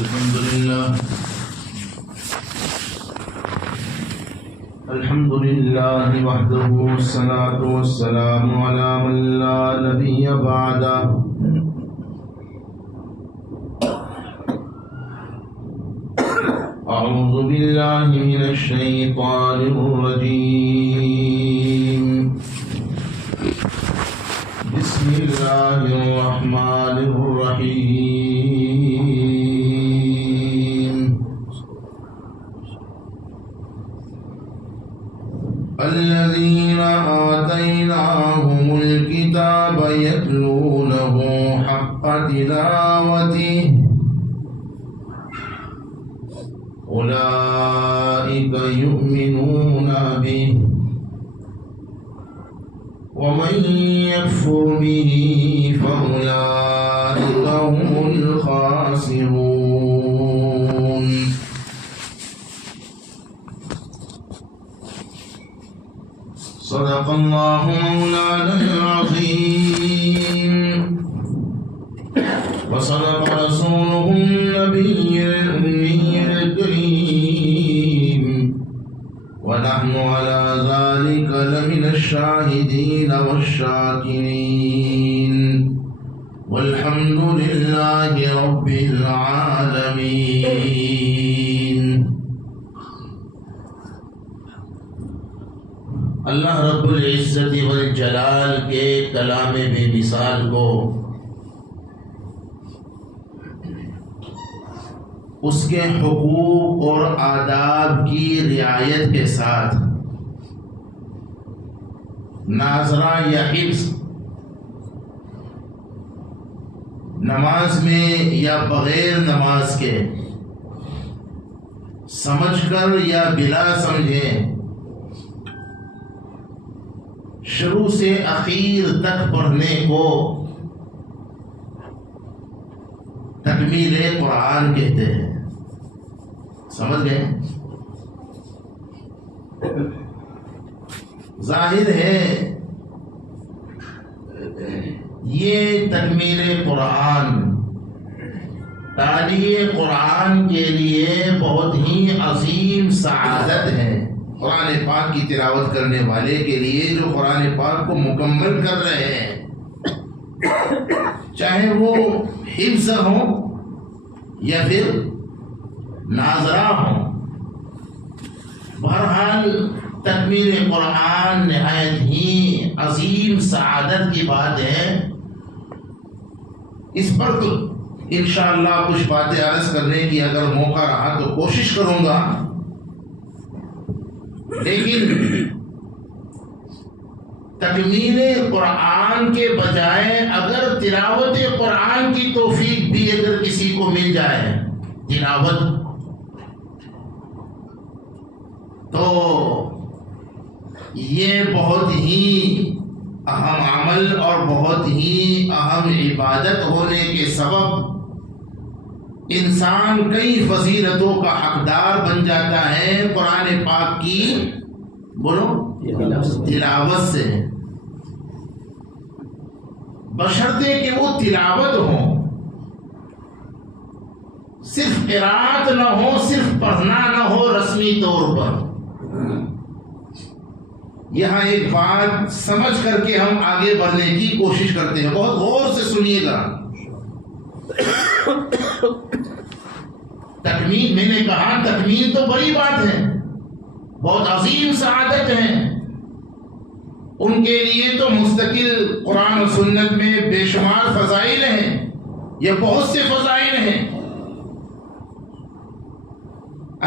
الحمد لله وحده والصلاة والسلام على من لا نبي بعده أعوذ بالله من الشيطان الرجيم بسم الله الرحمن الرحيم الذين آتيناهم الكتاب يتلونه حق تلاوته أولئك يؤمنون به ومن يكفر به فأولئك هم الخاسرون صدق الله مولانا العظيم وصدق رسوله النبي الأمي الكريم ونحن على ذلك لمن الشاهدين والشاكرين والحمد لله رب العالمين. اللہ رب العزت والجلال کے کلام بے مثال کو اس کے حقوق اور آداب کی رعایت کے ساتھ ناظرہ یا حفظ نماز میں یا بغیر نماز کے سمجھ کر یا بلا سمجھے شروع سے اخیر تک پڑھنے کو تکمیل قرآن کہتے ہیں. سمجھ گئے؟ ظاہر ہے یہ تکمیل قرآن تالیہ قرآن کے لیے بہت ہی عظیم سعادت ہے. قرآن پاک کی تلاوت کرنے والے کے لیے جو قرآن پاک کو مکمل کر رہے ہیں، چاہے وہ حفظ ہوں یا پھر ناظرہ ہوں، بہرحال تکمیل قرآن نہایت ہی عظیم سعادت کی بات ہے. اس پر تو انشاءاللہ کچھ باتیں عرض کرنے کی اگر موقع رہا تو کوشش کروں گا، لیکن تکمیل قرآن کے بجائے اگر تلاوت قرآن کی توفیق بھی اگر کسی کو مل جائے تلاوت، تو یہ بہت ہی اہم عمل اور بہت ہی اہم عبادت ہونے کے سبب انسان کئی فضیلتوں کا حقدار بن جاتا ہے قرآن پاک کی تلاوت سے، بشرطے کہ وہ تلاوت ہو، صرف قرات نہ ہو، صرف پڑھنا نہ ہو رسمی طور پر. یہاں ایک بات سمجھ کر کے ہم آگے بڑھنے کی کوشش کرتے ہیں، بہت غور سے سنیے گا. تکمیل، میں نے کہا تکمیل تو بڑی بات ہے، بہت عظیم سعادت ہے. ان کے لیے تو مستقل قرآن و سنت میں بے شمار فضائل ہیں، یہ بہت سے فضائل ہیں.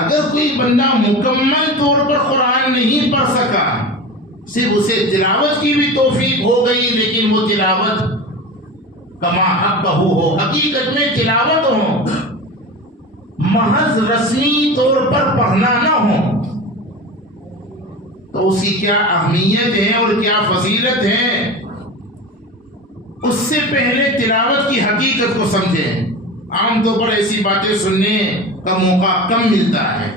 اگر کوئی بندہ مکمل طور پر قرآن نہیں پڑھ سکا، صرف اسے تلاوت کی بھی توفیق ہو گئی لیکن وہ تلاوت کما حق ہو، حقیقت میں تلاوت ہو، محض رسمی طور پر پڑھنا نہ ہو، تو اس کی کیا اہمیت ہے اور کیا فضیلت ہے. اس سے پہلے تلاوت کی حقیقت کو سمجھیں. عام طور پر ایسی باتیں سننے کا موقع کم ملتا ہے.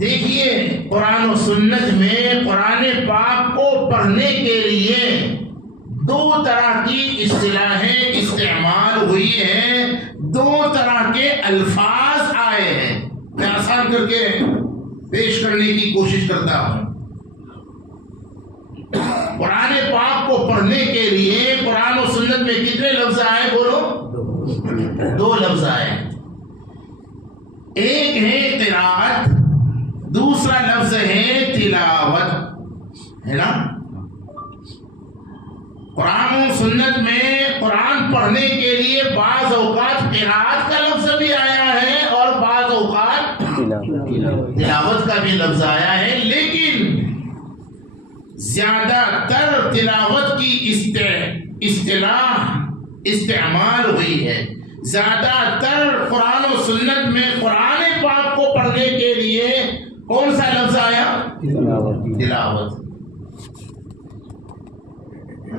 دیکھیے قرآن و سنت میں قرآن پاک کو پڑھنے کے لیے دو طرح کی اصطلاحیں استعمال ہوئی ہوئی ہے، دو طرح کے الفاظ آئے ہیں. میں آسان کر کے پیش کرنے کی کوشش کرتا ہوں. قرآن پاک کو پڑھنے کے لیے قرآن و سنت میں کتنے لفظ آئے؟ بولو. دو لفظ آئے. ایک ہے قرات، دوسرا لفظ ہے تلاوت، ہے نا؟ قرآن و سنت میں قرآن پڑھنے کے لیے بعض اوقات قرات کا لفظ بھی آیا ہے اور بعض اوقات تلاوت کا بھی لفظ آیا ہے، لیکن زیادہ تر تلاوت کی اصطلاح استعمال ہوئی ہے. زیادہ تر قرآن و سنت میں قرآن پاک کو پڑھنے کے لیے کون سا لفظ آیا؟ تلاوت.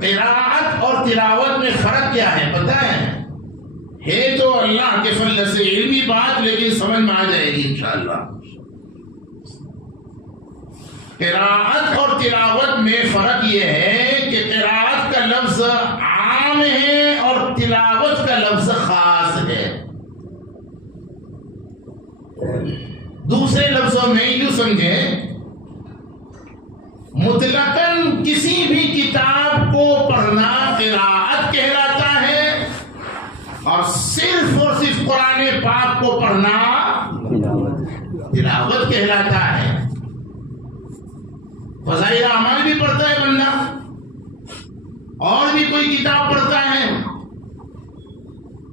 قراءت اور تلاوت میں فرق کیا ہے پتہ ہے تو اللہ کے فضل سے علمی بات، لیکن سمجھ میں آ جائے گی انشاءاللہ. قراءت اور تلاوت میں فرق یہ ہے کہ قراءت کا لفظ عام ہے اور تلاوت کا لفظ خاص ہے. دوسرے لفظوں میں یوں سمجھیں، مطلقاً کسی بھی کتاب کو پڑھنا قراءت کہلاتا ہے، اور صرف قرآن پاک کو پڑھنا تلاوت کہلاتا ہے. فضائل اعمال بھی پڑھتا ہے بندہ، اور بھی کوئی کتاب پڑھتا ہے،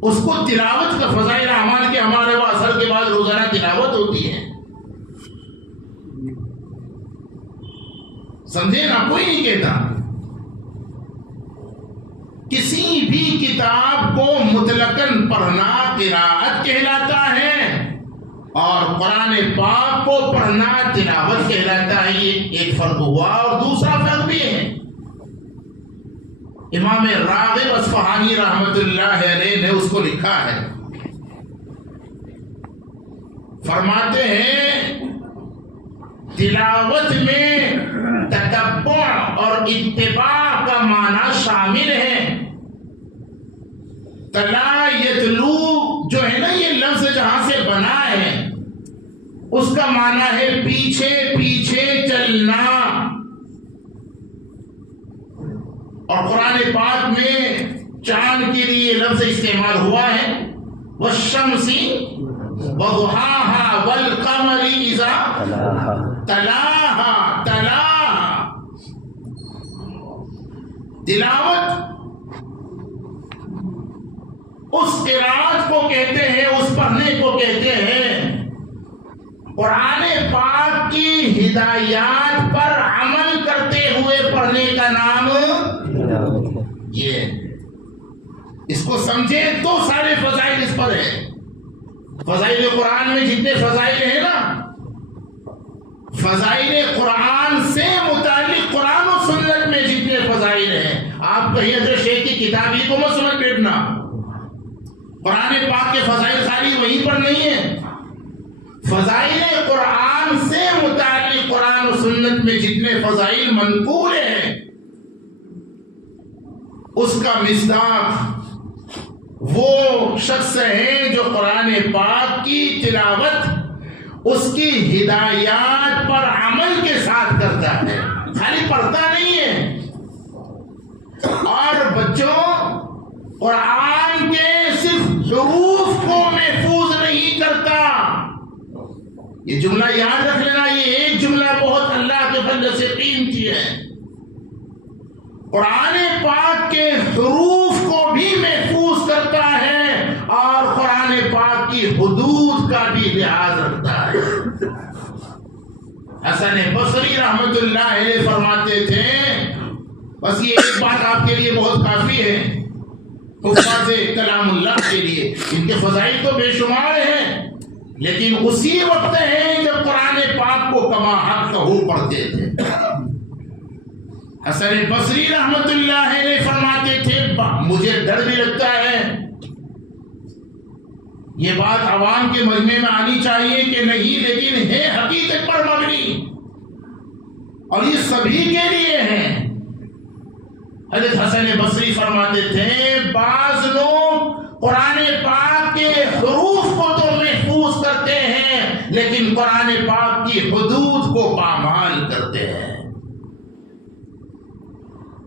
اس کو تلاوت کا فضائل اعمال کے ہمارے وہ اثر کے بعد روزانہ تلاوت ہوتی ہے. سمجھے نا؟ کوئی نہیں کہتا. کسی بھی کتاب کو مطلقاً پڑھنا قراءت کہلاتا ہے اور قرآن پاک کو پڑھنا تلاوت کہلاتا ہے. یہ ایک فرق ہوا. اور دوسرا فرق بھی ہے، امام راغب اصفہانی رحمت اللہ علیہ نے اس کو لکھا ہے. فرماتے ہیں تلاوت میں تتبع اور اتباع کا معنی شامل ہے. تلا یتلو جو ہے نا یہ لفظ جہاں سے بنا ہے، اس کا معنی ہے پیچھے پیچھے چلنا. اور قرآن پاک میں چاند کے لیے لفظ استعمال ہوا ہے، والشمس وضحاها والقمر اذا تلاها. تلاوت اس قرات کو کہتے ہیں، اس پڑھنے کو کہتے ہیں. قرآن پاک کی ہدایات پر عمل کرتے ہوئے پڑھنے کا نام یہ. اس کو سمجھے تو سارے فضائل اس پر ہے. فضائل قرآن میں جتنے فضائل ہیں نا، فضائل قرآن سے متعلق قرآن و سنت میں جتنے فضائل ہیں، آپ کہیں حضرت شیخ کی کتاب ہی کو مت سمجھ بیٹھنا. قرآن پاک کے فضائل خالی وہیں پر نہیں ہے. فضائل قرآن سے متعلق قرآن و سنت میں جتنے فضائل منقول ہیں، اس کا مصداق وہ شخص ہے جو قرآن پاک کی تلاوت، اس کی ہدایات پر عمل کے ساتھ کرتا ہے، خالی پڑھتا نہیں ہے. اور بچوں، قرآن کے صرف حروف کو محفوظ نہیں کرتا. یہ جملہ یاد رکھ لینا، یہ ایک جملہ بہت اللہ کے فضل سے قیمتی ہے. قرآن پاک کے حروف کو بھی محفوظ کرتا ہے اور قرآن پاک کی حدود کا بھی لحاظ رکھتا ہے. حسن بصری رحمت اللہ علیہ فرماتے تھے، بس یہ ایک بات آپ کے لیے بہت کافی ہے، حفاظ کلام اللہ کے لیے. ان کے فضائل تو بے شمار ہیں، لیکن اسی وقت ہے جب قرآن پاک کو کما حق کہو پڑھتے تھے. حسن بصری رحمت اللہ علیہ فرماتے تھے، مجھے ڈر بھی لگتا ہے یہ بات عوام کے مجمع میں آنی چاہیے کہ نہیں، لیکن ہے حقیقت پر مبنی اور یہ سبھی کے لیے ہے. حضرت حسن بصری فرماتے تھے، بعض لوگ قرآن پاک کے حروف کو تو محفوظ کرتے ہیں لیکن قرآن پاک کی حدود کو پامال کرتے ہیں.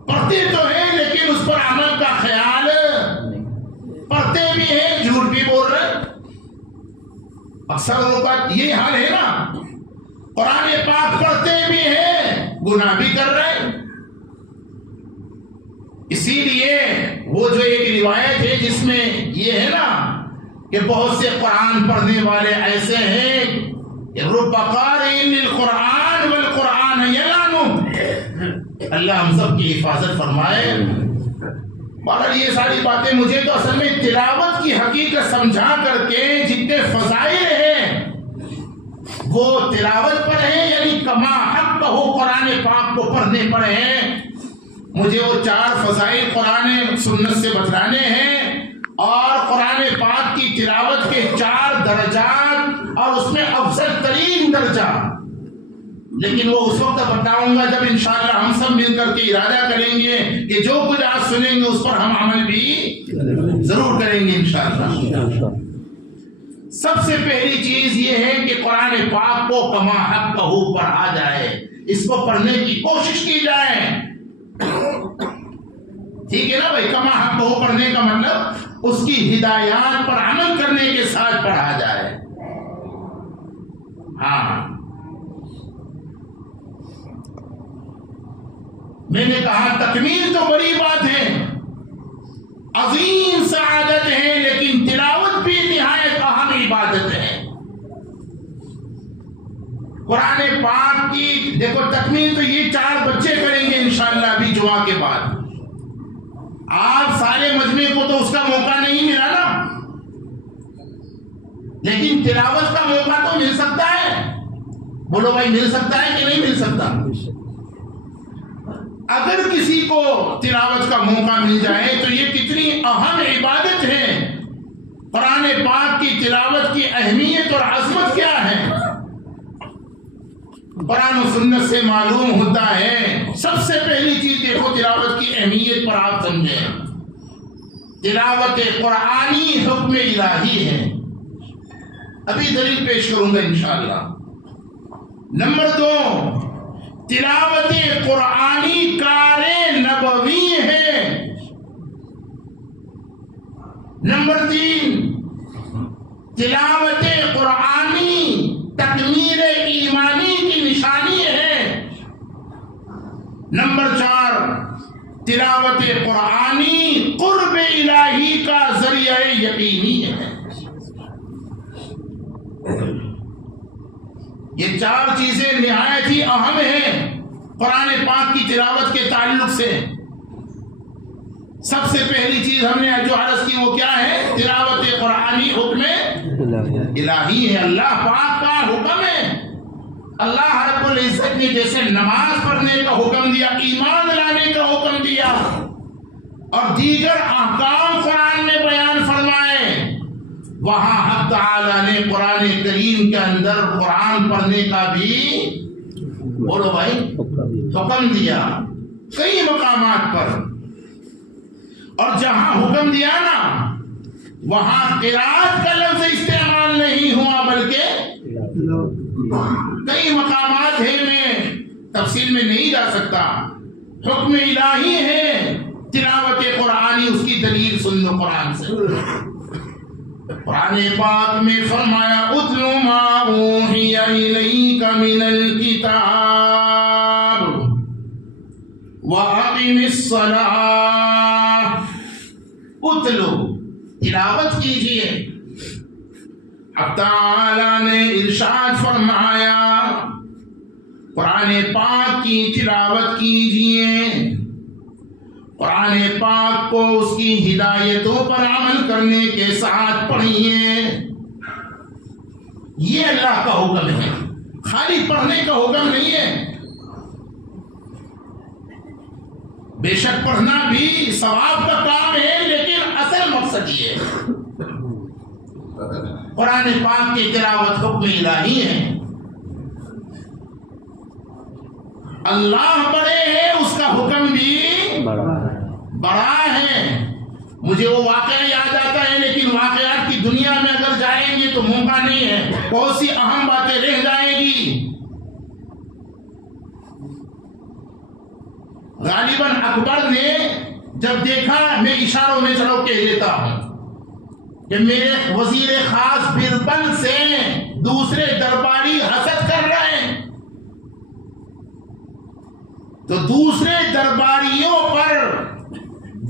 پڑھتے تو ہیں لیکن اس پر عمل کا خیال، پڑھتے بھی ہیں جھوٹ بھی بول رہے. اکثر لوگوں کا یہ حال ہے نا، قرآن پاک پڑھتے بھی ہیں گناہ بھی کر رہے ہیں. اسی لیے وہ جو ایک روایت ہے جس میں یہ ہے نا کہ بہت سے قرآن پڑھنے والے ایسے ہیں کہ رب قارئ للقرآن والقرآن یلعنہ. اللہ ہم سب کی حفاظت فرمائے. مگر یہ ساری باتیں مجھے تو اصل میں تلاوت کی حقیقت سمجھا کر کے جتنے فضائل ہیں وہ تلاوت پر ہیں، یعنی کما حق کہو قرآن پاک کو پڑھنے پر ہیں. مجھے وہ 4 فضائل قرآن سنت سے بتلانے ہیں اور قرآن پاک کی تلاوت کے 4 درجات اور اس میں افضل ترین درجہ، لیکن وہ اس وقت بتاؤں گا جب انشاءاللہ ہم سب مل کر کے ارادہ کریں گے کہ جو کچھ آج سنیں گے اس پر ہم عمل بھی ضرور کریں گے انشاءاللہ. سب سے پہلی چیز یہ ہے کہ قرآن پاک کو کما حق کہو پڑھا جائے، اس کو پڑھنے کی کوشش کی جائے. ٹھیک ہے نا بھائی، کما حق کہو پڑھنے کا مطلب اس کی ہدایات پر عمل کرنے کے ساتھ پڑھا جائے. ہاں میں نے کہا تکمیل تو بڑی بات ہے، عظیم سعادت ہے، لیکن تلاوت بھی نہایت اہم عبادت ہے. قرآن پاک کی دیکھو تکمیل تو یہ 4 بچے کریں گے انشاءاللہ ابھی جمعہ کے بعد. آپ سارے مجمع کو تو اس کا موقع نہیں ملا نا، لیکن تلاوت کا موقع تو مل سکتا ہے. بولو بھائی مل سکتا ہے کہ نہیں مل سکتا؟ اگر کسی کو تلاوت کا موقع مل جائے تو یہ کتنی اہم عبادت ہے. قرآن پاک کی تلاوت کی اہمیت اور عظمت کیا ہے قرآن و سنت سے معلوم ہوتا ہے. سب سے پہلی چیز دیکھو تلاوت کی اہمیت پر آپ سمجھیں. تلاوت قرآنی حکم الہی ہے. ابھی دلیل پیش کروں گا انشاءاللہ. نمبر 2، تلاوت قرآنی کار نبوی ہے. نمبر 3، تلاوت قرآنی تکمیل ایمانی کی نشانی ہے. نمبر 4، تلاوت قرآنی قرب الہی کا ذریعہ یقینی ہے. یہ 4 چیزیں نہایت ہی اہم ہیں قرآن پاک کی تلاوت کے تعلق سے. سب سے پہلی چیز ہم نے جو عرض کی وہ کیا ہے؟ تلاوت قرآنی حکم الہی ہے، اللہ پاک کا حکم ہے. اللہ رب العزت نے جیسے نماز پڑھنے کا حکم دیا، ایمان لانے کا حکم دیا اور دیگر احکام قرآن میں بیان فرمائے، وہاں حق تعالی نے قرآن کریم کے اندر قرآن پڑھنے کا بھی بولو بھائی حکم دیا کئی مقامات پر. اور جہاں حکم دیا نا وہاں قرات کا لفظ استعمال نہیں ہوا بلکہ کئی مقامات ہیں، میں تفصیل میں نہیں جا سکتا. حکم الہی ہے تلاوت قرآنی، اس کی دلیل سن لو قرآن سے. قرآن پاک میں فرمایا اتل ما اوحی الیک من الکتاب واقم الصلاۃ. اتلو تلاوت کیجئے. اب تعالی نے ارشاد فرمایا قرآن پاک کی تلاوت کیجئے، قرآن پاک کو اس کی ہدایتوں پر عمل کرنے کے ساتھ پڑھیے. یہ اللہ کا حکم ہے، خالی پڑھنے کا حکم نہیں ہے. بے شک پڑھنا بھی ثواب کا کام ہے، لیکن اصل مقصد یہ ہے قرآن پاک کی تلاوت حکم الہی ہے. اللہ بڑے ہیں، اس کا حکم بھی بڑا ہے. مجھے وہ واقعہ یاد آتا ہے، لیکن واقعات کی دنیا میں اگر جائیں گے تو موقع نہیں ہے، بہت سی اہم باتیں رہ جائیں گی۔ غالباً اکبر نے جب دیکھا، میں اشاروں میں چلو کہہ دیتا ہوں کہ میرے وزیر خاص بربل سے دوسرے درباری حسد کر رہے ہیں، تو دوسرے درباریوں پر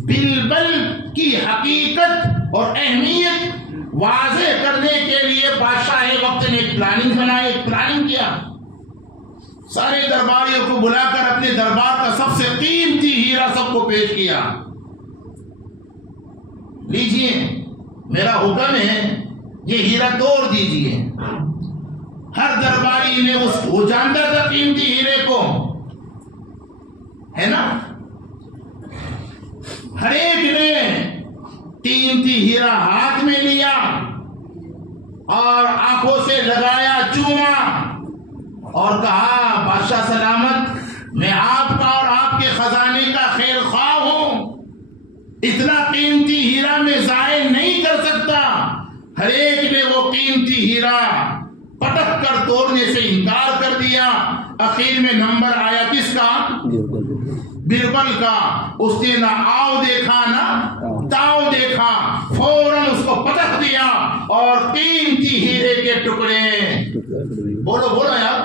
بربل کی حقیقت اور اہمیت واضح کرنے کے لیے بادشاہ وقت نے ایک پلاننگ بنائی، ایک پلاننگ کیا، سارے درباریوں کو بلا کر اپنے دربار کا سب سے قیمتی ہیرا سب کو پیش کیا۔ لیجئے میرا حکم ہے، یہ ہیرا توڑ دیجئے۔ ہر درباری نے وہ جانتا تھا قیمتی ہیرے کو، ہے نا، ہر ایک نے قیمتی ہیرا ہاتھ میں لیا اور آنکھوں سے لگایا، چوما اور کہا بادشاہ سلامت، میں آپ کا اور آپ کے خزانے کا خیر خواہ ہوں، اتنا قیمتی ہیرا میں ضائع نہیں کر سکتا۔ ہر ایک نے وہ قیمتی ہیرا پٹک کر توڑنے سے انکار کر دیا۔ اخیر میں نمبر آیا کس کا؟ بربل کا۔ اس نے نہ آؤ دیکھا نہ تاؤ دیکھا، فوراً اس کو پٹک دیا اور قیمتی ہیرے کے ٹکڑے، بولو بولو یار،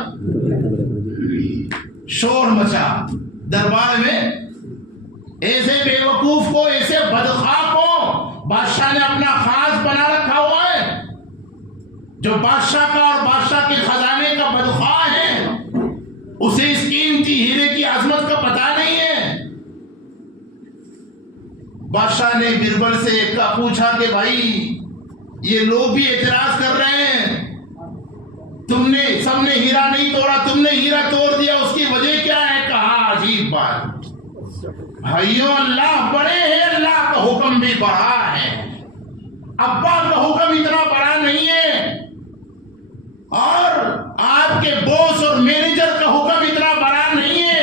شور مچا دربار میں۔ ایسے بے وقوف کو، ایسے بدخواہ کو بادشاہ نے اپنا خاص بنا رکھا ہوا ہے، جو بادشاہ کا اور بادشاہ کے خزانے کا بدخواہ ہے، اسے اس قیمتی ہیرے کی عظمت کا پتہ نہیں ہے۔ بادشاہ نے بربل سے ایک کا پوچھا کہ بھائی یہ لوگ بھی اعتراض کر رہے ہیں، تم نے سب نے ہیرا نہیں توڑا، تم نے ہیرا توڑ دیا، اس کی وجہ کیا ہے؟ کہا عجیب بات بھائیوں، اللہ بڑے ہیں، اللہ کا حکم بھی بڑا ہے، ابا کا حکم اتنا بڑا نہیں ہے، اور آپ کے باس اور مینیجر کا حکم اتنا بڑا نہیں ہے،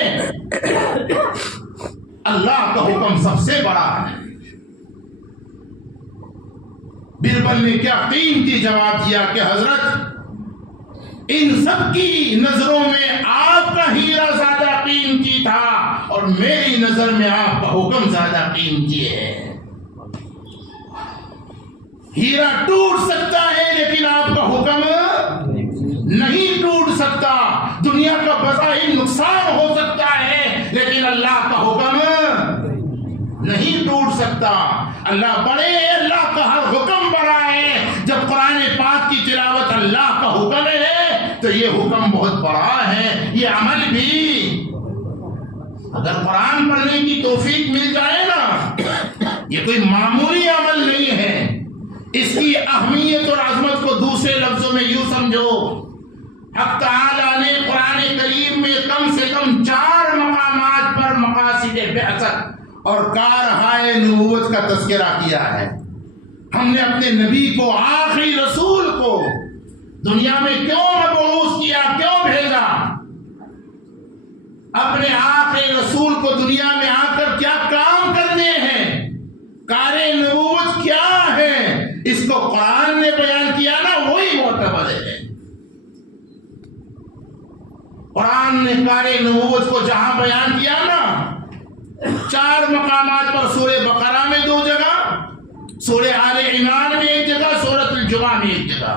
اللہ کا حکم سب سے بڑا ہے۔ بربل نے کیا قیمتی جواب دیا کہ حضرت، ان سب کی نظروں میں آپ کا ہیرا زیادہ قیمتی تھا اور میری نظر میں آپ کا حکم زیادہ قیمتی ہے۔ ہیرا ٹوٹ سکتا ہے لیکن آپ کا حکم نہیں ٹوٹ سکتا، دنیا کا بظاہر نقصان ہو سکتا ہے لیکن اللہ کا حکم نہیں ٹوٹ سکتا۔ اللہ بڑے ہے، اللہ کا ہر حکم بڑا ہے۔ جب قرآن پاک کی تلاوت اللہ کا حکم ہے تو یہ حکم بہت بڑا ہے، یہ عمل بھی، اگر قرآن پڑھنے کی توفیق مل جائے نا، یہ کوئی معمولی عمل نہیں ہے۔ اس کی اہمیت اور عظمت کو دوسرے لفظوں میں یوں سمجھو، حق تعالیٰ نے قرآن کریم میں کم سے کم 4 مقامات پر مقاصد بعثت اور کارہائے نبوت کا تذکرہ کیا ہے۔ ہم نے اپنے نبی کو، آخری رسول کو دنیا میں کیوں مبعوث کیا، کیوں بھیجا؟ اپنے آخری رسول کو دنیا میں آ کر کیا کام کرنے ہیں، کار نبوت کیا ہے، اس کو قرآن نے بیان کیا نا، وہی معتبر ہے۔ قرآن نے کار نبوت کو جہاں بیان کیا نا، 4 مقامات پر، سورہ بقرہ میں 2 جگہ، سورہ آل عمران میں 1 جگہ، سورۃ الجمعہ میں 1 جگہ،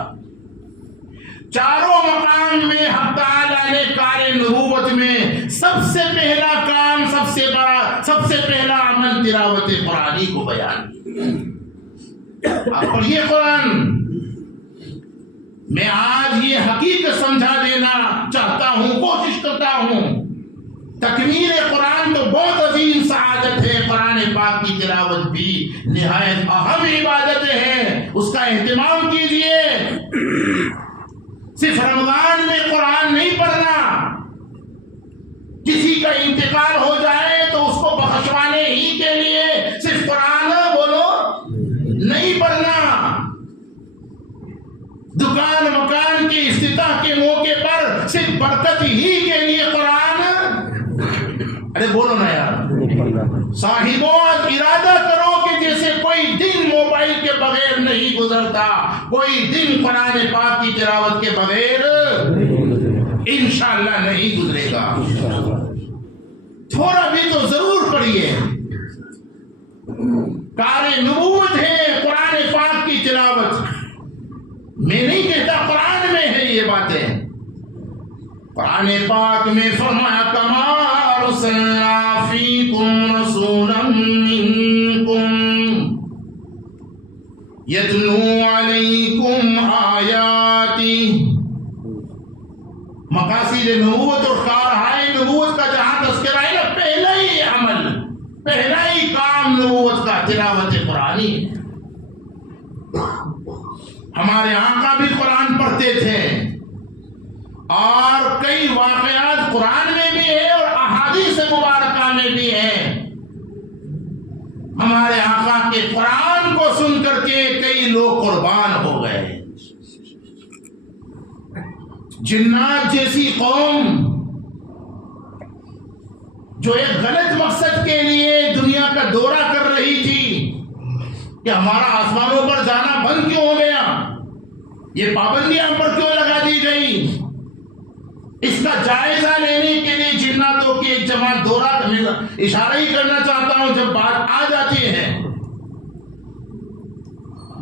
چاروں مقام میں حق تعالیٰ نے کار نبوت میں سب سے پہلا کام، سب سے بڑا، سب سے پہلا عمل تلاوت قرآنی کو بیان کیا۔ اب پڑھیے قرآن۔ میں آج یہ حقیقت سمجھا دینا چاہتا ہوں، کوشش کرتا ہوں، تکمیل قرآن تو بہت عظیم سعادت ہے، قرآن پاک کی تلاوت بھی نہایت اہم عبادت ہے، اس کا اہتمام کیجئے۔ صرف رمضان میں قرآن نہیں پڑھنا، کسی کا انتقال ہو جائے تو اس کو بخشوانے ہی کے لیے صرف قرآن بولو نہیں پڑھنا، دکان مکان کے افتتاح کے موقع پر صرف برکت ہی کے لیے قرآن، ارے بولو نا یار صاحبوں، ارادہ کرو کہ مجھے سے کوئی دن موبائل کے بغیر نہیں گزرتا، کوئی دن قرآن پاک کی تلاوت کے بغیر انشاءاللہ نہیں گزرے گا۔ تھوڑا بھی تو ضرور پڑھیے، کار نبوت ہے قرآن پاک کی تلاوت۔ میں نہیں کہتا قرآن میں ہے یہ باتیں، قرآن پاک میں فرمایا کما ارسلنا فیکم رسولا منکم یتلو علیکم آیاتی۔ مقاصد نبوت اور کارہائے نبوت کا جہاں تذکرہ ہے نا، پہلا ہی عمل، پہلا ہی کام نبوت کا تلاوت قرآنی ہے۔ ہمارے آقا بھی قرآن پڑھتے تھے، اور کئی واقعات قرآن میں بھی ہے اور احادیث مبارکہ میں بھی ہے۔ ہمارے آقا کے قرآن کو سن کر کے کئی لوگ قربان ہو گئے۔ جنات جیسی قوم جو ایک غلط مقصد کے لیے دنیا کا دورہ کر رہی تھی کہ ہمارا آسمانوں پر جانا بند کیوں ہو گیا، یہ پابندیاں ہم پر کیوں لگا دی گئی، اس کا جائزہ لینے کے لیے جناتوں کی ایک جماعت دورہ اشارہ ہی کرنا چاہتا ہوں، جب بات آ جاتی ہے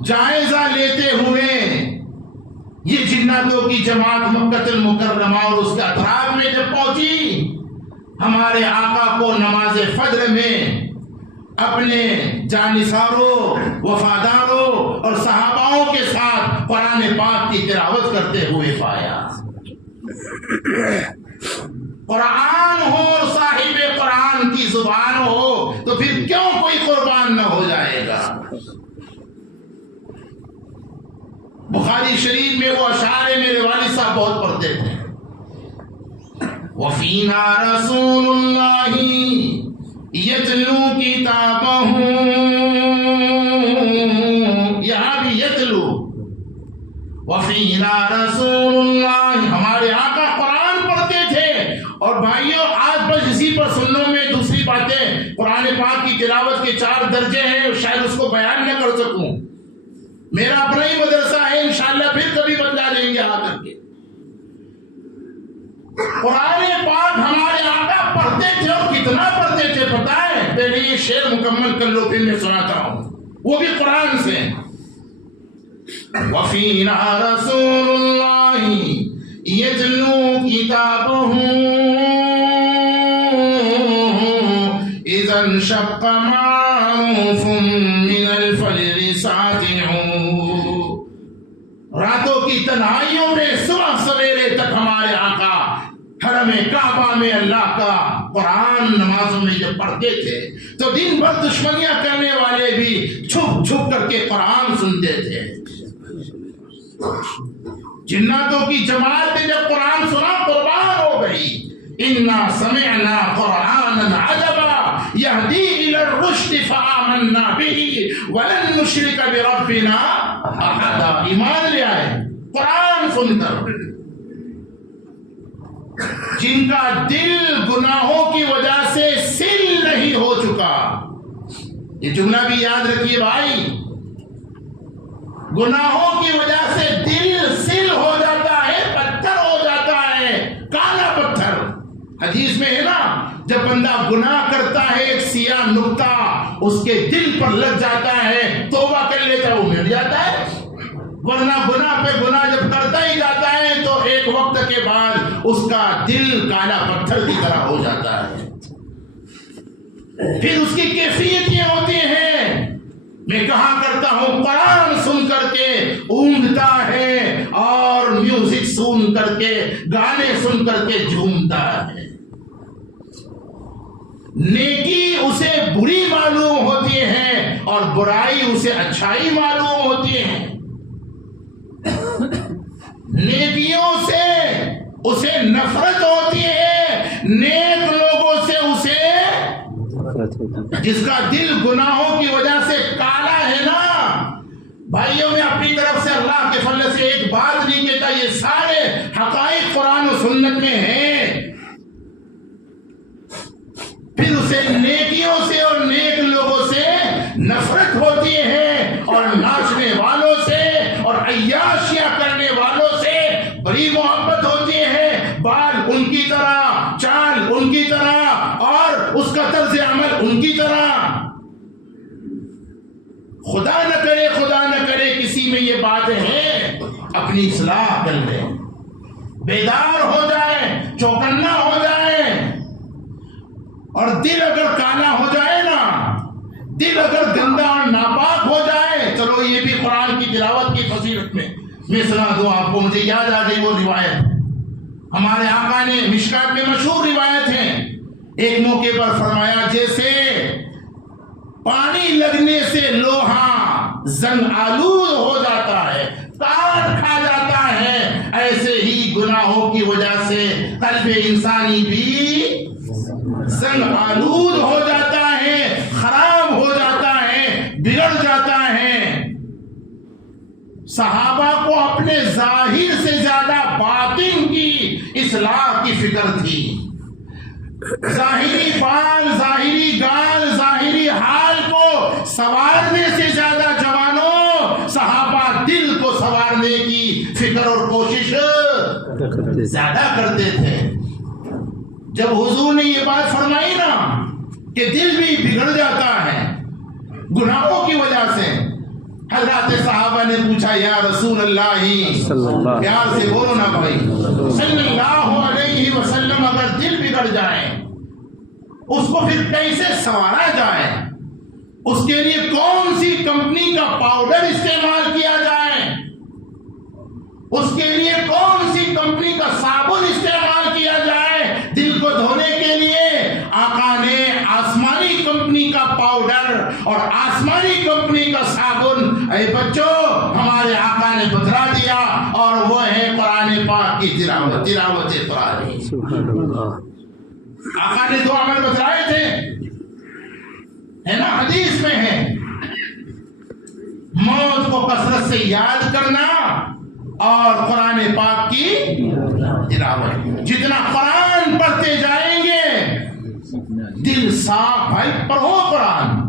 جائزہ لیتے ہوئے یہ جناتوں کی جماعت مکہ المکرمہ اور اس کے اطراف میں جب پہنچی، ہمارے آقا کو نماز فجر میں اپنے جانثاروں، وفاداروں اور صحاباؤں کے ساتھ قرآن پاک کی تلاوت کرتے ہوئے پایا۔ قرآن ہو اور صاحب قرآن کی زبان ہو تو پھر کیوں کوئی قربان نہ ہو جائے گا۔ بخاری شریف میں وہ اشعار میرے والد صاحب بہت پڑھتے تھے، وَفِينَا رَسُولُ اللَّهِ يَتْلُو كِتَابَهُ، یہاں بھی یتلو، وَفِينَا رَسُولُ اللَّهِ، ہمارے آقا قرآن پڑھتے تھے۔ اور بھائیوں آج بس اسی پر سنوں میں دوسری باتیں، قرآن پاک کی تلاوت کے 4 درجے ہیں، شاید اس کو بیان نہ کر سکوں، میرا اپنا ہی مدرسہ ہے، انشاءاللہ پھر کبھی بتا دیں گے آ کر کے۔ قرآن پاک ہمارے آقا پڑھتے تھے، اور کتنا پڑھتے تھے پتہ ہے؟ پہلے یہ شعر مکمل کر لو پھر میں سناتا ہوں، وہ بھی قرآن سے۔ وَفِينَا رَسُولُ اللَّهِ يَتْلُو كِتَابَهُ إِذَا انشَقَّ مَعْرُوفٌ مِّنَ الْفَجْرِ سَاطِعٌ۔ راتوں کی تنہائیوں میں صبح سویرے تک ہمارے آقا حرم کعبہ میں اللہ کا قرآن نمازوں میں جب پڑھتے تھے تو دن بھر دشمنیاں کرنے والے بھی چھپ چھپ کر کے قرآن سنتے تھے۔ جناتوں کی جماعت نے جب قرآن سنا قربان ہو گئی۔ اِنَّا سَمِعْنَا قُرْآنًا عَجَبًا يَهْدِي إِلَى الرُّشْدِ فَآمَنَّا بِهِ وَلَن نُّشْرِكَ بِرَبِّنَا أَحَدًا۔ ایمان لے آئے قرآن سن کر، جن کا دل گناہوں کی وجہ سے سل نہیں ہو چکا۔ یہ جملہ بھی یاد رکھیے بھائی، گناہوں کی وجہ سے دل سل ہو جاتا ہے، پتھر ہو جاتا ہے، کالا پتھر۔ حدیث میں ہے نا، جب بندہ گناہ کرتا ہے ایک سیاہ نقطہ اس کے دل پر لگ جاتا ہے، توبہ کر لیتا ہے، وہ مٹ جاتا ہے۔ ورنہ گناہ پہ گناہ جب کرتا ہی جاتا ہے تو ایک وقت کے بعد اس کا دل کالا پتھر کی طرح ہو جاتا ہے۔ پھر اس کی کیفیت یہ ہوتی ہے، میں کہا کرتا ہوں قرآن سن کر کے اونگتا ہے اور میوزک سن کر کے، گانے سن کر کے جھومتا ہے۔ نیکی اسے بری معلوم ہوتی ہے اور برائی اسے اچھائی معلوم ہوتی ہے۔ نیکیوں سے اسے نفرت ہوتی ہے، نیک لوگوں سے اسے، جس کا دل گناہوں کی وجہ سے کالا ہے نا بھائیوں، میں اپنی طرف سے اللہ کے فضل سے ایک بات نہیں کہتا، یہ سارے حقائق قرآن و سنت میں ہیں۔ پھر اسے نیکیوں سے اور نیک لوگوں سے نفرت ہوتی ہے اور ناچنے والوں سے اور عیاشیاں کرنے والوں سے بڑی محبت ہوتی ہے. بال ان کی طرح، چال ان کی طرح اور اس کا طرز عمل ان کی طرح. خدا نہ کرے کسی میں یہ باتیں ہیں، اپنی اصلاح کر لیں، بیدار ہو جائے، چوکنا ہو جائے. اور دل اگر کالا ہو جائے نا، دل اگر گندا اور ناپاک ہو جائے، چلو یہ بھی قرآن کی تلاوت کی فضیلت میں سنا دوں آپ کو. مجھے یاد آ گئی وہ روایت، ہمارے آقا نے مشکات میں مشہور روایت ہے، ایک موقع پر فرمایا جیسے پانی لگنے سے لوہا زنگ آلود ہو جاتا ہے، کاٹ کھا جاتا ہے، ایسے ہی گناہوں کی وجہ سے قلب انسانی بھی زنگ آلود ہو جاتا ہے، خراب ہو جاتا ہے، بگڑ جاتا ہے. صحابہ کو اپنے ظاہر سے زیادہ باطن کی اصلاح کی فکر تھی. ظاہری بال، ظاہری گال، ظاہری حال کو سنوارنے سے زیادہ جوانوں، صحابہ دل کو سنوارنے کی فکر اور کوشش زیادہ کرتے تھے. جب حضور نے یہ بات فرمائی نا کہ دل بھی بگڑ جاتا ہے گناہوں کی وجہ سے، حضرات صحابہ نے پوچھا یا رسول اللہ، پیار سے بولو نا بھائی، صلی اللہ علیہ وسلم، اگر دل بگڑ جائے اس کو پھر کیسے سنوارا جائے؟ اس کے لیے کون سی کمپنی کا پاؤڈر استعمال کیا جائے؟ اس کے لیے کون سی کمپنی کا صابن استعمال کیا جائے؟ دل کو دھونے کے لیے آقا نے آسمانی کمپنی کا پاؤڈر اور آسمانی کمپنی کا صابن اے بچوں ہمارے آقا نے بتلا دیا، اور وہ ہے قرآن پاک کی تلاوت قرآن. سبحان اللہ. آقا نے 2 عمل بتلائے تھے، ہے نا، حدیث میں ہے، موت کو کثرت سے یاد کرنا اور قرآن پاک کی تلاوت. جتنا قرآن پڑھتے جائیں گے دل صاف. بھائی پڑھو قرآن.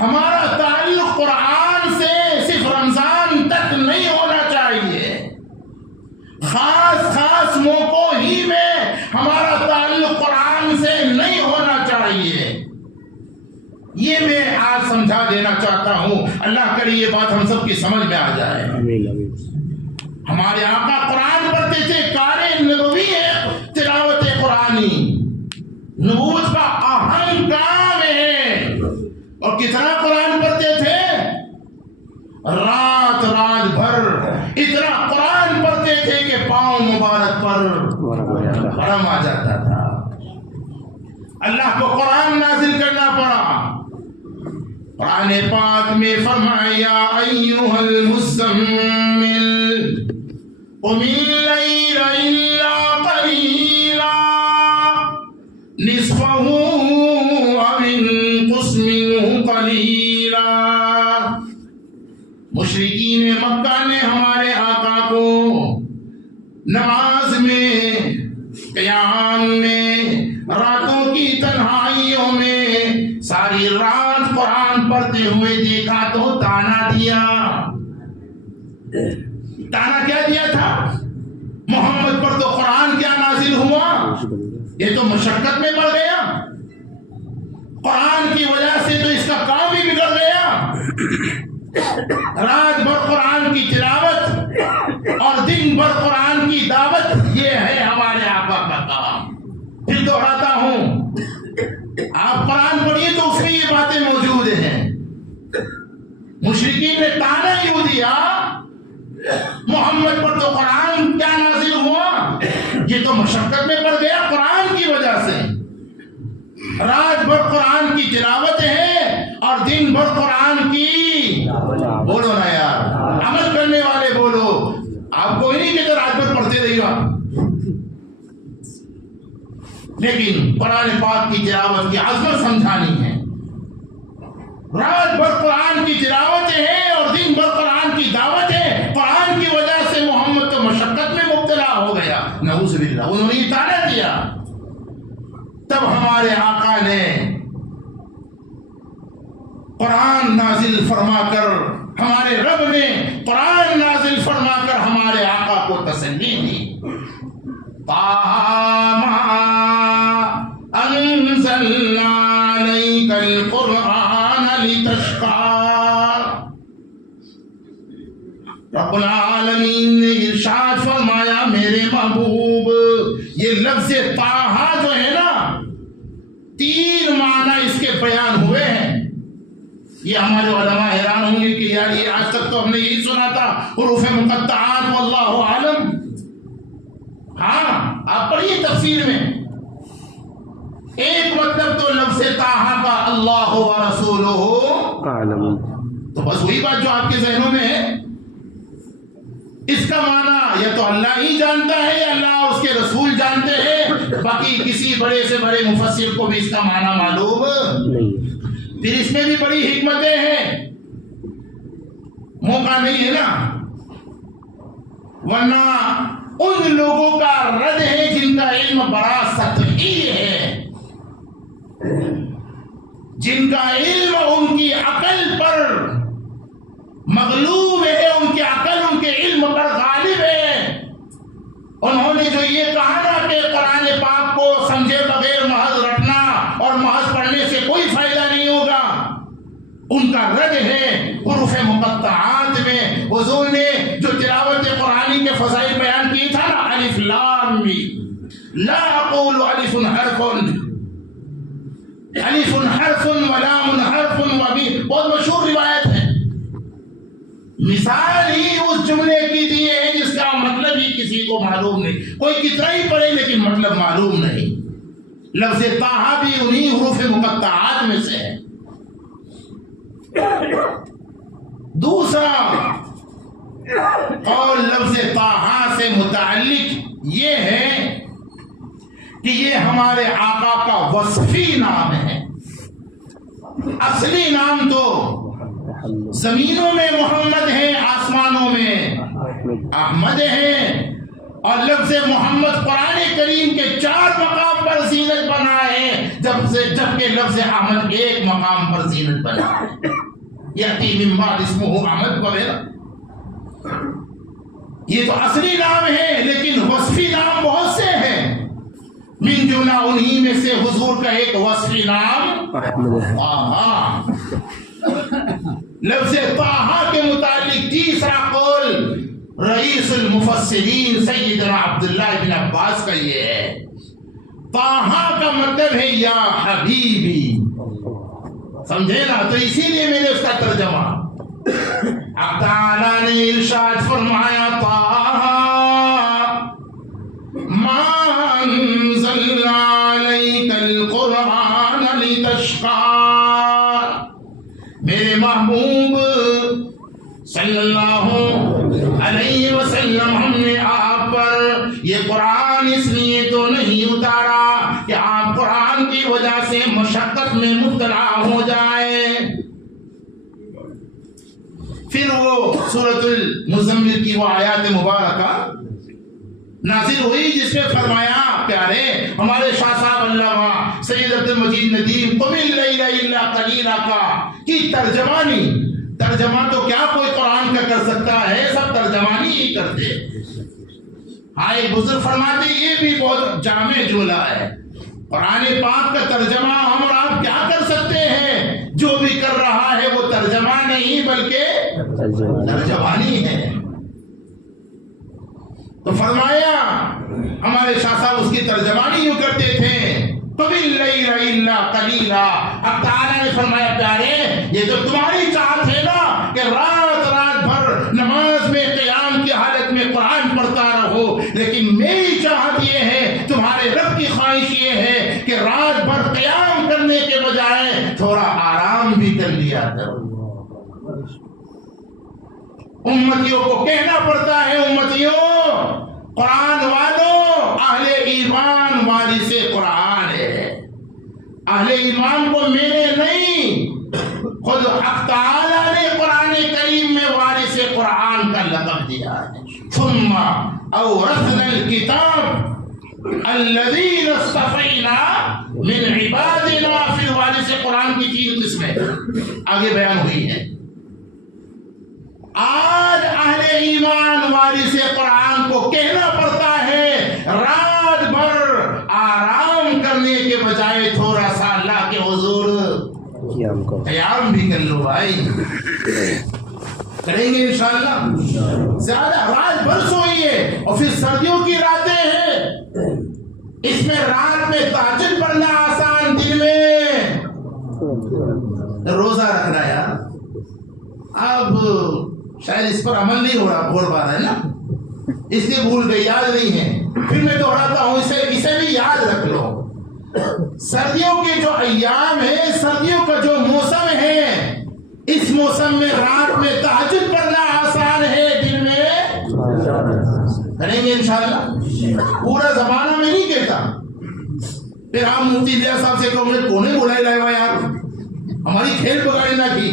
ہمارا تعلق قرآن سے صرف رمضان تک نہیں ہونا چاہیے، خاص موقعوں ہی میں ہمارا تعلق قرآن سے نہیں ہونا چاہیے. یہ میں آج سمجھا دینا چاہتا ہوں. اللہ کرے یہ بات ہم سب کی سمجھ میں آ جائے. ہمارے آقا قرآن پڑھتے تھے، قاری نبوی ہے تلاوت قرآنی، نبوت کا اہم کام ہے. اور کتنا قرآن پڑھتے تھے؟ رات بھر اتنا قرآن پڑھتے تھے کہ پاؤں مبارک پر حرم آ جاتا تھا. اللہ کو قرآن نازل کرنا پڑا. قرآن پاک میں فرمایا ایھا المزمل قم اللیل الا قلیلا نصفہ او انقص منہ قلیلا. مشرکین مکہ نے ہمارے آقا کو نماز میں، قیام میں، راتوں کی تنہائیوں میں ساری رات قرآن پڑھتے ہوئے دیکھا تو تانا دیا. تانا کیا دیا تھا؟ محمد پر تو قرآن کیا نازل ہوا، یہ تو مشقت میں پڑ گیا، قرآن کی وجہ سے تو اس کا کام بھی بگڑ گیا. رات بھر قرآن کی تلاوت اور دن بھر قرآن کی دعوت، یہ ہے ہمارے آقا کا کام. پھر دہراتا ہوں، آپ قرآن پڑھیے تو اس میں یہ باتیں موجود ہیں. مشرکین نے تانا یوں دیا محمد پر تو قرآن کیا نازل ہوا، یہ تو مشقت میں پڑ گیا قرآن کی وجہ سے. رات بھر قرآن کی تلاوت ہے اور دن بھر قرآن کی، بولو نا یار، عمل کرنے والے بولو. آپ کو ہی نہیں کہتے رات بھر پڑھتے رہیے آپ، لیکن قرآن پاک کی تلاوت کی عظمت سمجھانی ہے. رات بھر قرآن کی تلاوت ہے اور دن بھر قرآن کی دعوت ہے. قرآن کی وجہ سے محمد تو مشقت میں مبتلا ہو گیا، نعوذ باللہ. انہوں نے یہ تانا دیا. تب ہمارے آقا نے قرآن نازل فرما کر، ہمارے رب نے قرآن نازل فرما کر ہمارے آقا کو تسلی دی. طٰہٰ مَا أَنزَلْنَا عَلَيْكَ الْقُرْآنَ لِتَشْقَىٰ. رب العالمین نے ارشاد فرمایا میرے محبوب، یہ لفظ طٰہٰ جو ہے نا، 3 معنی اس کے بیان ہوئے ہیں. یہ ہمارے علماء حیران ہوں گے کہ یار یہ آج تک تو ہم نے یہی سنا تھا حروف مقطعات واللہ عالم. ہاں آپ پڑھیے تفسیر میں، ایک مطلب تو لفظ طٰہٰ کا اللہ و رسولہ عالم، تو بس وہی بات جو آپ کے ذہنوں میں ہے. اس کا معنی یا تو اللہ ہی جانتا ہے یا اللہ اس کے رسول جانتے ہیں، باقی کسی بڑے سے بڑے مفسر کو بھی اس کا معنی معلوم نہیں. پھر اس میں بھی بڑی حکمتیں ہیں، موقع نہیں ہے نا، ورنہ ان لوگوں کا رد ہے جن کا علم بڑا سطحی ہے، جن کا علم ان کی عقل پر مغلوب ہے، ان کی عقل ان کے علم پر غالب ہے. انہوں نے جو یہ کہا نا کہ قرآن پاک کو سمجھے بغیر محض رٹنا اور محض پڑھنے سے کوئی فائدہ نہیں ہوگا، ان کا رد ہے حروف مقطعات میں. حضور نے جو تلاوت قرآنی کے فضائل بیان کی تھا نا، الف لام میم، لا اقول الف حرف، الف حرف ولام حرف ومیم، بہت مشہور روایت ہے. مثال ہی اس جملے کی دی ہے جس کا مطلب ہی کسی کو معلوم نہیں، کوئی کتنا ہی پڑھے لیکن مطلب معلوم نہیں. لفظ طٰہٰ بھی انہی حروف مقطعات میں سے ہے. دوسرا قول لفظ طٰہٰ سے متعلق یہ ہے کہ یہ ہمارے آقا کا وصفی نام ہے. اصلی نام تو زمینوں میں محمد ہے، آسمانوں میں احمد ہے. اور لفظ محمد قرآن کریم کے 4 مقام پر زینت بنا ہے، جبکہ لفظ احمد ایک مقام پر زینت بنا ہے. یأتی من بعد اسمہ احمد وغیرہ. یہ تو اصلی نام ہے، لیکن وصفی نام بہت سے ہیں. من جملہ انہی میں سے حضور کا ایک وصفی نام طٰہٰ. لفظ طٰہٰ کے متعلق تیسرا قول رئیس المفسرین سیدنا عبداللہ بن عباس کا یہ ہے، طٰہٰ کا مطلب ہے یا حبیبی. سمجھے نا؟ تو اسی لیے میں نے اس کا ترجمہ، اب تعالیٰ نے ارشاد فرمایا طٰہٰ ما انزلنا علیک القرآن لتشقیٰ. میرے محبوب صلی اللہ علیہ وسلم، ہم نے آپ پر یہ قرآن اس لیے تو نہیں اتارا کہ آپ قرآن کی وجہ سے مشقت میں مبتلا ہو جائے. پھر وہ سورۃ المزمل کی وہ آیات مبارکہ نازل ہوئی جس میں فرمایا پیارے ہمارے شاہ صاحب علامہ سید عبد المجید ندیم قم اللیل الا قلیلا کا کی ترجمہ تو کیا کوئی قرآن کا کر سکتا ہے، سب ترجمانی ہی کرتے. ہاں ایک بزرگ فرماتے یہ بھی بہت جامع جملہ ہے، قرآن پاک کا ترجمہ ہم اور آپ کیا کر سکتے ہیں؟ جو بھی کر رہا ہے وہ ترجمہ نہیں بلکہ ترجمانی ہے. تو فرمایا ہمارے شاہ صاحب اس کی ترجمانی یوں کرتے تھے قم اللیل الا قلیلا. اب تعالیٰ نے فرمایا پیارے یہ جو تمہاری چاہت ہے نا کہ رات بھر نماز میں قیام کی حالت میں قرآن پڑھتا رہو، لیکن میری چاہت یہ ہے، تمہارے رب کی خواہش یہ ہے کہ رات بھر قیام کرنے کے بجائے تھوڑا آرام بھی کر لیا کرو. امتیوں کو کہنا پڑتا ہے، امتیوں قرآن والوں، اہل ایمان وارث قرآن ہے. اہل ایمان کو میرے نہیں، خود حق تعالی نے قرآن کریم میں وارث قرآن کا لقب دیا ہے. ثم اورثنا الکتاب الذین اصطفینا من عبادنا. پھر وارث قرآن کی 3 قسمیں آگے بیان ہوئی ہے. آج اہل ایمان وارث قرآن کو کہنا پڑتا ہے رات بھر آرام کرنے کے بجائے تھوڑا سا اللہ کے حضور قیام بھی کر لو بھائی. کریں گے انشاءاللہ. زیادہ رات بھر سوئیے. اور پھر سردیوں کی راتیں ہیں, اس میں رات میں تہجد پڑھنا آسان, دن میں روزہ رکھنا یار. اب شاید اس پر عمل نہیں ہو رہا, بول پا رہا ہے نا, اس لیے بھول گئی, یاد نہیں ہے. پھر میں دوہراتا ہوں, اسے بھی یاد رکھ لو. سردیوں کے جو ایام ہے, سردیوں کا جو موسم ہے, اس موسم میں رات میں تہجد پڑھنا آسان ہے, دن میں کریں گے انشاءاللہ. پورا زمانہ میں نہیں کہتا. پھر ہم مفتی دیا صاحب سے کہوں گے کونے بلائی لائے بھائی یار, ہماری کھیل بگاڑی نہ کی.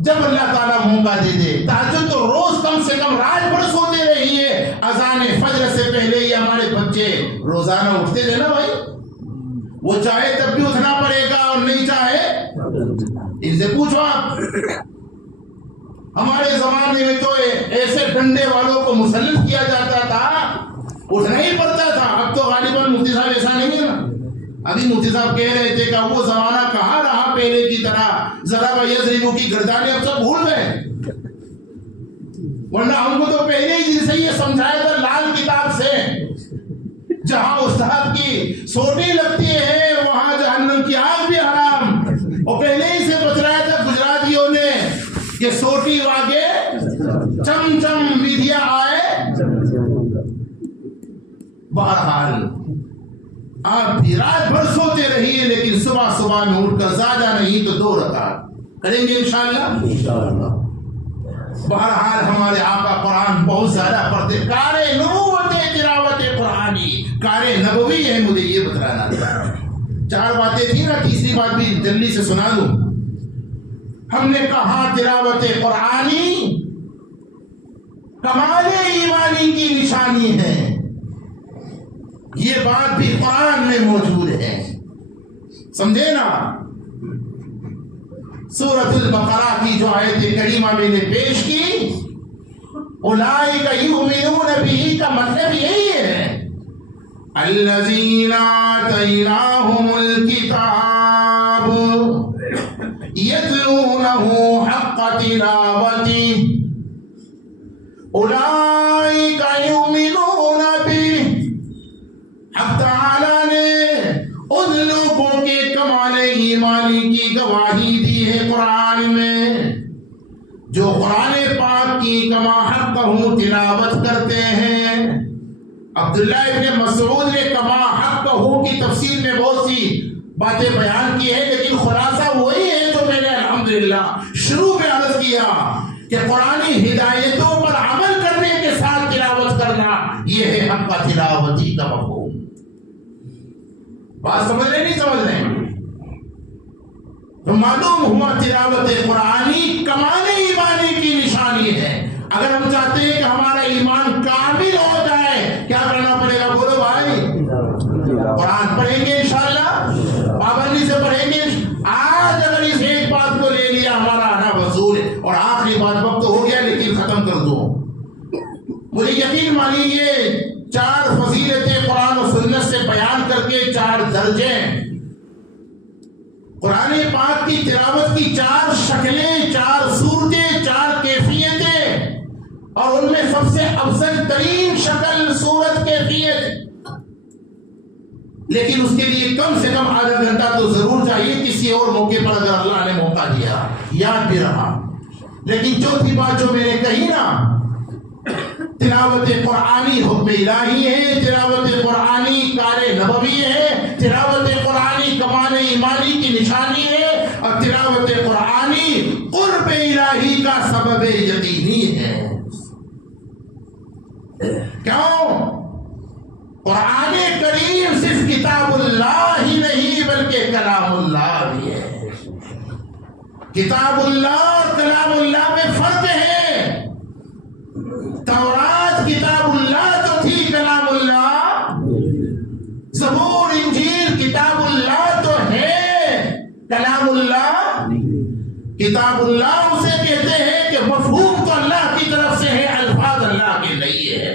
جب اللہ تعالیٰ موقع دے دے, تہجد تو روز کم سے کم رات بھر سوتے رہیے. اذان فجر سے پہلے ہی ہمارے بچے روزانہ اٹھتے تھے نا بھائی. وہ چاہے تب بھی اٹھنا پڑے گا, اور نہیں چاہے ان سے پوچھو آپ. ہمارے زمانے میں تو ایسے ڈنڈے والوں کو مسلط کیا جاتا تھا, اٹھنا ہی پڑتا تھا. اب تو غالباً مفتی صاحب ایسا نہیں ہے نا. ابھی مفتی صاحب کہہ رہے تھے کہ وہ زمانہ کہاں رہا پہلے کی طرح. ذرا یضربوا کی گردانیں اب سب بھول گئے, ورنہ ہم کو تو پہلے ہی سے یہ سمجھایا تھا لال کتاب سے, جہاں استاد کی سوٹی لگتی ہے وہاں جہنم کی آگ بھی حرام. اور پہلے ہی سے بتلایا تھا گجراتیوں نے کہ سوٹی واگے چم چم ودیا آئے. بہرحال آپ بھی رات بھر سوتے رہیے, لیکن صبح صبح میں اٹھ کر زیادہ نہیں تو 2 رکعت کریں گے انشاءاللہ. بہرحال ہمارے آقا قرآن بہت زیادہ پڑھتے. کار نبوت تلاوت قرآنی, کار نبوی ہے, مجھے یہ بتلانا تھا. 4 باتیں تھی نا, تیسری بات بھی جلدی سے سنا دوں. ہم نے کہا تلاوت قرآنی کمال ایمانی کی نشانی ہے. یہ بات بھی قرآن میں موجود ہے, سمجھے نا. سورۃ البقرہ کی جو آیت کریمہ میں نے پیش کی, اولئک یؤمنون بہ کا مطلب یہی ہے الذین آتیناہم الکتاب یتلونہ حق تلاوتہ اولئک یؤمنون بہ. حق تعالیٰ نے ان لوگوں کے کمال ایمانی کی گواہی دی ہے قرآن میں, جو قرآن پاک کی کما حقہ تلاوت کرتے ہیں. عبداللہ ابن مسعود نے کما حقہ کی تفسیر میں بہت سی باتیں بیان کی ہے, لیکن خلاصہ وہی ہے جو میں نے الحمدللہ شروع میں عرض کیا کہ قرآنی ہدایتوں پر عمل کرنے کے ساتھ تلاوت کرنا, یہ ہے حق تلاوتی کا مفہوم. بات سمجھ رہے نہیں سمجھ رہے؟ تو معلوم ہوا تلاوت قرآنی کمال ایمانی کی نشانی ہے. اگر ہم چاہتے ہیں کہ ہمارا ایمان کامل ہو جائے, کیا کرنا پڑے گا بولو بھائی؟ قرآن پڑھیں گے انشاءاللہ, پابندی سے پڑھیں گے. آج اگر اس ایک بات کو لے لیا ہمارا آنا وصول ہے. اور آخری بات, وقت ہو گیا لیکن ختم کر دو. مجھے یقین مانیے 4 فضیلتیں قرآن و سنت سے بیان کر کے 4 درجے, قرآن پاک کی تلاوت کی 4 شکلیں, 4 صورتیں, 4 کیفیتیں, اور ان میں سب سے افضل ترین شکل صورت کیفیت. لیکن اس کے لیے کم سے کم آدھا گھنٹہ تو ضرور چاہیے. کسی اور موقع پر اگر اللہ نے موقع دیا یاد بھی رہا. لیکن چوتھی بات جو میں نے کہی نا, تلاوت قرآنی حکم الہی ہے, تلاوت قرآنی کار نبوی ہے, تلاوت قرآنی کمال ایمانی کی نشانی ہے, اور تلاوت قرآنی قرب الہی کا سبب یقینی ہے. کیوں؟ قرآن کریم صرف کتاب اللہ ہی نہیں بلکہ کلام اللہ بھی ہے. کتاب اللہ اور کلام اللہ میں فرق ہے. تورات کتاب اللہ تو تھی کلام اللہ, زبور انجیل کتاب اللہ تو ہے کتاب اللہ اسے کہتے ہیں کہ مفہوم تو اللہ کی طرف سے ہے، الفاظ اللہ کے نہیں ہے۔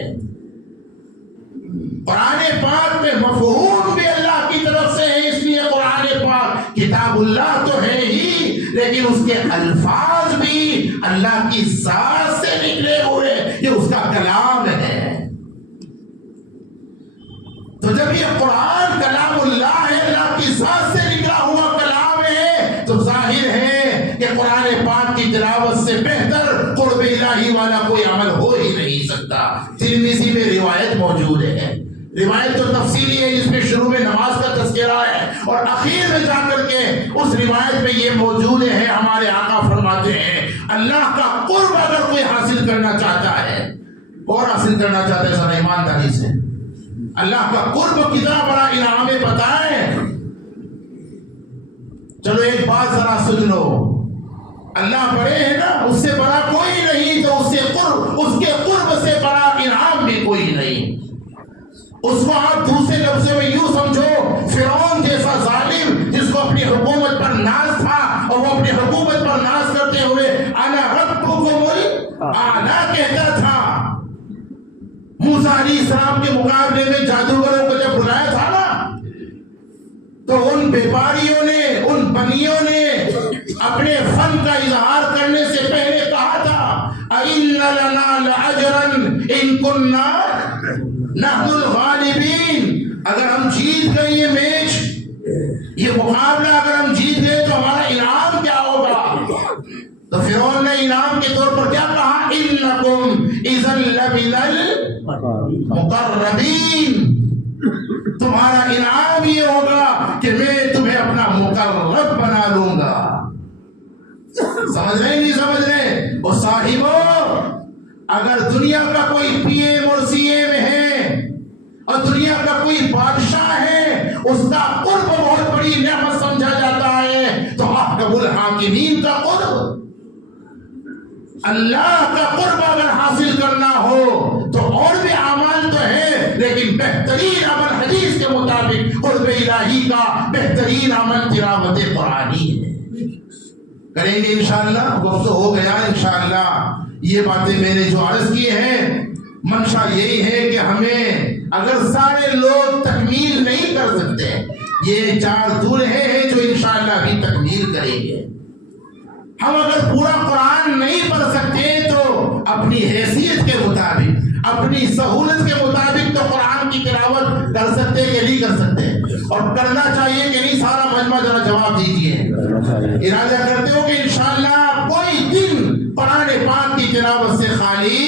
قرآن پاک میں مفہوم بھی اللہ کی طرف سے ہے، اس لیے قرآن پاک کتاب اللہ تو ہے ہی، لیکن اس کے الفاظ بھی اللہ کی ذات سے نکلے ہوئے، یہ اس کا کلام ہے۔ تو جب یہ قرآن کلام اللہ ہے، اللہ کی ذات سے نکلا ہوا کلام ہے، تو ظاہر ہے کہ قرآن پاک کی تلاوت سے بہتر قرب الہی والا کوئی عمل ہو ہی نہیں سکتا۔ ترمذی میں روایت موجود ہے، روایت تو تفصیلی ہے، جس میں شروع میں نماز کا تذکرہ ہے اور اخیر میں جا کر کے اس روایت میں یہ موجود ہے، ہمارے آقا فرماتے ہیں اللہ کا قرب اگر کوئی حاصل کرنا چاہتا ہے، اور حاصل کرنا چاہتا ہے ذرا ایمانداری سے، اللہ کا قرب کتنا بڑا انعام ہے پتہ ہے؟ چلو ایک بات ذرا سن لو، اللہ بڑے ہیں نا، اس سے بڑا کوئی نہیں، تو اس کے قرب سے بڑا انعام بھی کوئی نہیں۔ اس کو آپ دوسرے لفظوں میں یوں سمجھو، فرعون جیسا ظالم جس کو اپنی حکومت پر ناز تھا، اور وہ اپنی حکومت پر ناز کرتے ہوئے انا ربکم الاعلی کہتا تھا، موسیٰ علیہ السلام کے مقابلے میں جادوگروں کو جب بلایا تھا نا، تو ان بیپاریوں نے، ان بنیوں نے اپنے فن کا اظہار کرنے سے پہلے کہا تھا اِنَّ لَنَا لَأَجْرًا إِن كُنَّا نحن الغالبین، اگر ہم جیت گئے یہ میچ، یہ مقابلہ اگر ہم جیت گئے تو ہمارا انعام کیا ہوگا؟ تو فرعون نے انعام کے طور پر کیا کہا؟ إِنَّكُمْ إِذًا لَمِنَ الْمُقَرَّبِينَ، تمہارا انعام یہ ہوگا کہ میں تمہیں اپنا مقرب بنا لوں گا۔ سمجھ رہے نہیں سمجھ رہے؟ اور صاحبوں، اگر دنیا کا کوئی پی ایم اور سی ایم ہے اور دنیا کا کوئی بادشاہ ہے، اس کا قرب بہت بڑی نعمت سمجھا جاتا ہے، تو احکم الحاکمین کا قرب، اللہ کا قرب اگر حاصل کرنا ہو تو اور بھی اعمال تو ہے، لیکن بہترین عمل حدیث کے مطابق قرب الہی کا بہترین عمل تلاوت قرآنی ہے۔ کریں گے انشاءاللہ، وقت ہو گیا انشاءاللہ۔ یہ باتیں میں نے جو عرض کی ہیں، منشا یہی ہے کہ ہمیں اگر سارے لوگ تکمیل نہیں کر سکتے، یہ 4 دولہے ہیں جو انشاءاللہ ابھی تکمیل کریں گے۔ ہم اگر پورا قرآن نہیں پڑھ سکتے تو اپنی حیثیت کے مطابق، اپنی سہولت کے مطابق تو قرآن کی تلاوت کر سکتے کہ نہیں کر سکتے، اور کرنا چاہیے کہ نہیں؟ سارا مجمع ذرا جواب دیجیے۔ ارادہ کرتے ہو کہ انشاءاللہ کوئی دن قرآن پاک کی تلاوت سے خالی؟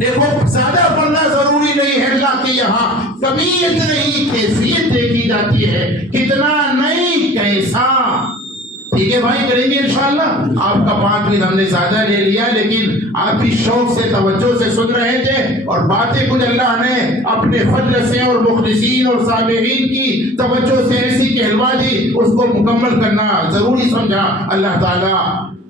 دیکھو، زیادہ پڑھنا ضروری نہیں ہے، اللہ کے یہاں کمیت نہیں کیفیت دیکھی جاتی ہے، کتنا نہیں کیسا۔ ٹھیک ہے بھائی، کریں گے انشاءاللہ۔ آپ کا 5 منٹ ہم نے زیادہ لے لیا، لیکن آپ بھی شوق سے توجہ سے سن رہے تھے، اور باتیں کچھ اللہ نے اپنے فضل سے اور مخلصین اور سامعین کی توجہ سے ایسی کہلوا دی، اس کو مکمل کرنا ضروری سمجھا۔ اللہ تعالیٰ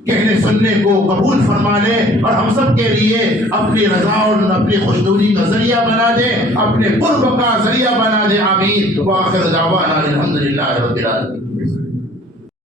کہنے سننے کو قبول فرما لے، اور ہم سب کے لیے اپنی رضا اور اپنی خوشنودی کا ذریعہ بنا دے، اپنے قرب کا ذریعہ بنا دے۔ آمین۔ وآخر دعوانا الحمدللہ رب العالمین۔